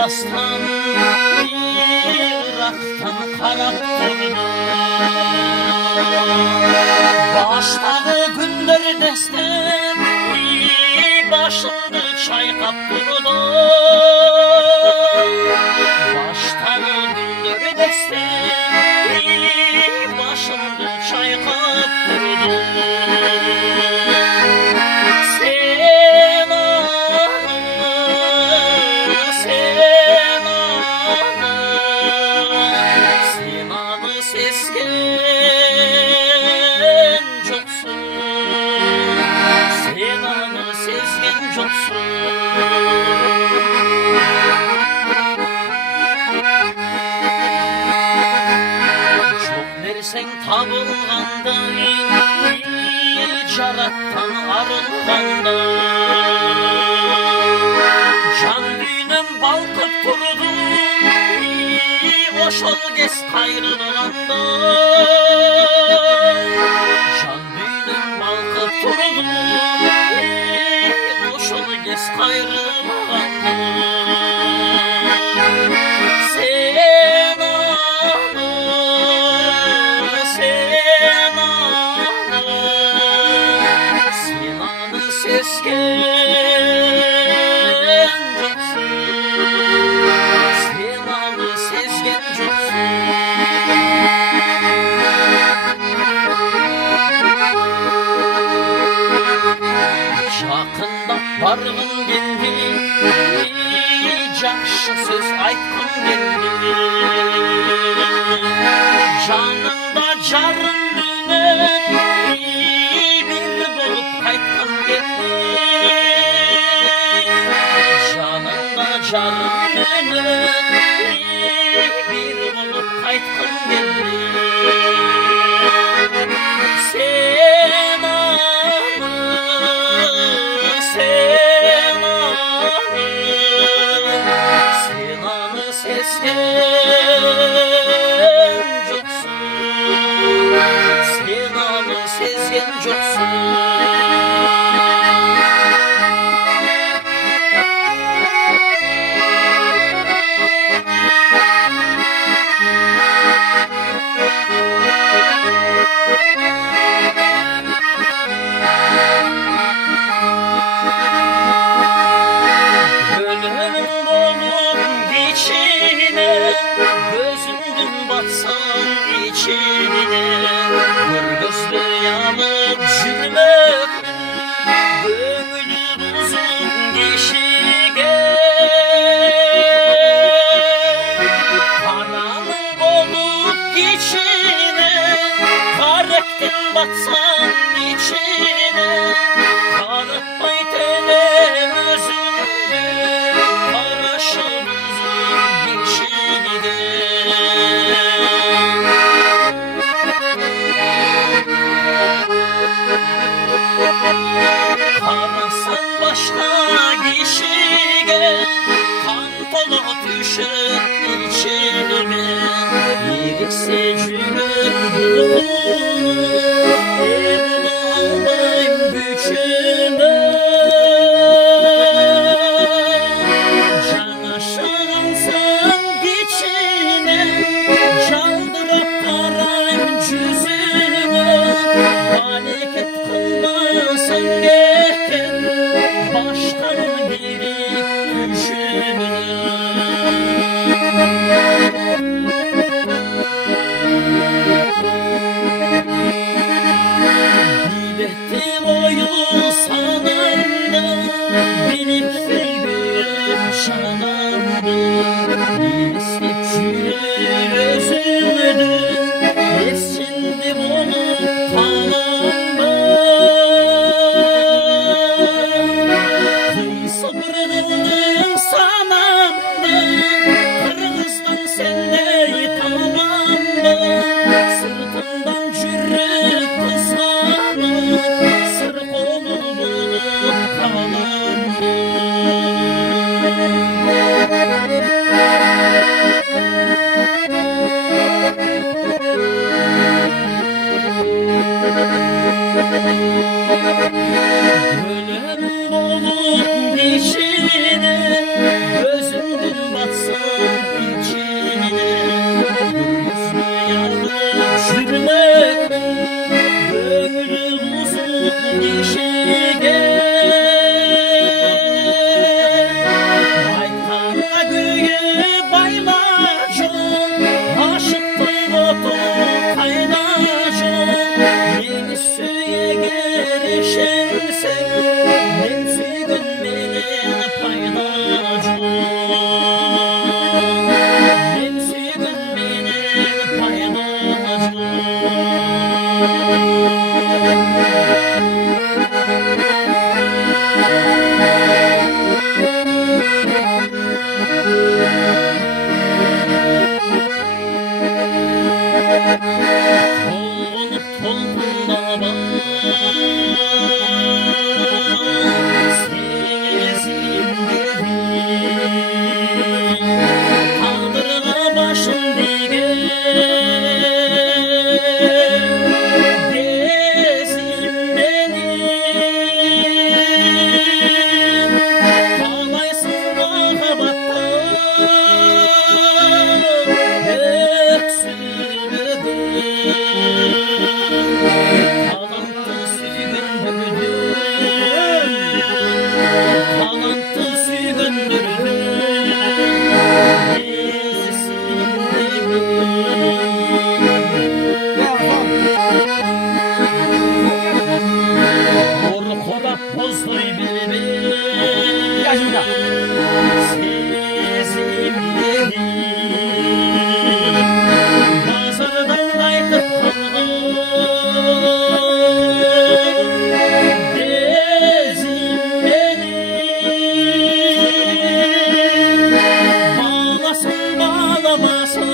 Sivas'tan, Irak'tan karap durdu. Baştağı gündür destem, başını çaykap durdu. Baştağı gündür destem, başını çaykap durdu. Sen tabılğanda, carattan arılğanda, can düğünüm balkıp durdu, oşol kes kayrılğanda. Can düğünüm balkıp durdu, oşol kes kayrılğanda. Жақында барғым келді, жақшы сөз айтқым келді. Жанымда жарым дүніп, бір болып қайтқым келді. Жанымда жарым дүніп, бір болып қайтқым келді. Sezgen yoksun. Gönlüm dolup içine, gözümdün batsan içine. Bir gözlü yanıp жүрmek, gönlüm uzun kişiye. Karanın olup içine, karektin batsan içine. Kanıtmay telem özündü, karaşım uzun kişide. Karasan başka kişiye, kan dolu düşüp içime. Yirikse yürüp bulunu, bunu alayım gücüme. Canaşansın geçine, çaldırıp karayım cüzüne. Hareket kılmasın gereken, baştan geri düşünün. Толып толқындама сезімдерім, тағдырға башым деген безімменен қалайсың махаббатта талантты Қорқодап боздай берме сезімдерім, базардан қайтып қалған безімменен баласын баламасын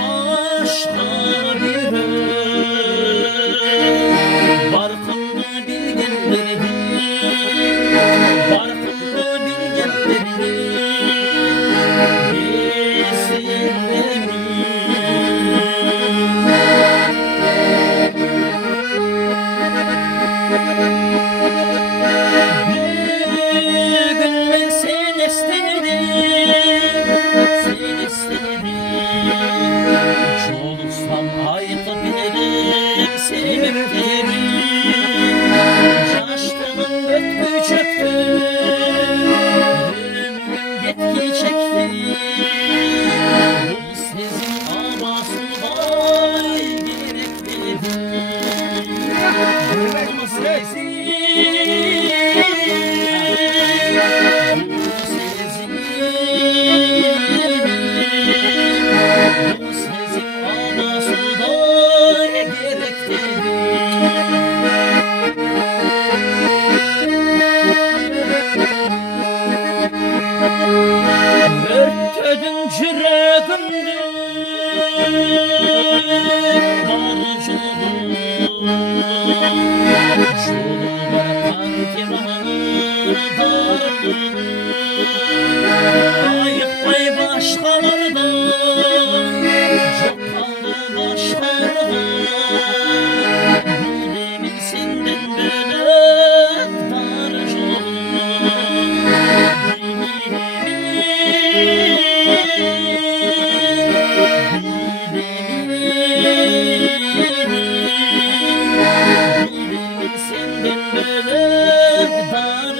башқа беріп барқымды білгендерге бүгін мен сені естедім, жолықсам айтып едім себептерін, жаштығым өтпей шөкті, өмірім беткей шекті, бұл сезім абасудай керек еді. Өрттедің жүрегімді бар жолыңда тантиманы айықпай башқалардан жоқ қалды башқаларға білемін сенден бөлек бар senden bölük dar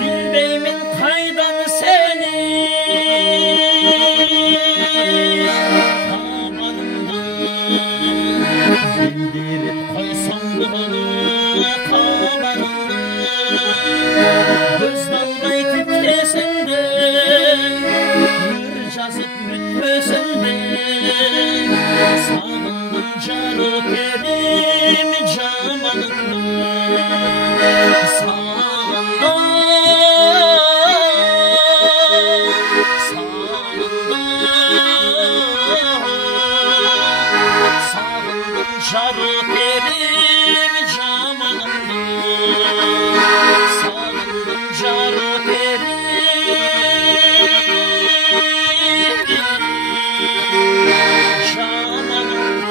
bilmeymin kaydan seni tabanımda bildirip koysam bunu tabanımda göz dalgay tüktesinde жазып мүтпесінде сағындым жарық едім жаманыңды сағындым жарық едім жаманыңды сағындым жарық едім Şamanım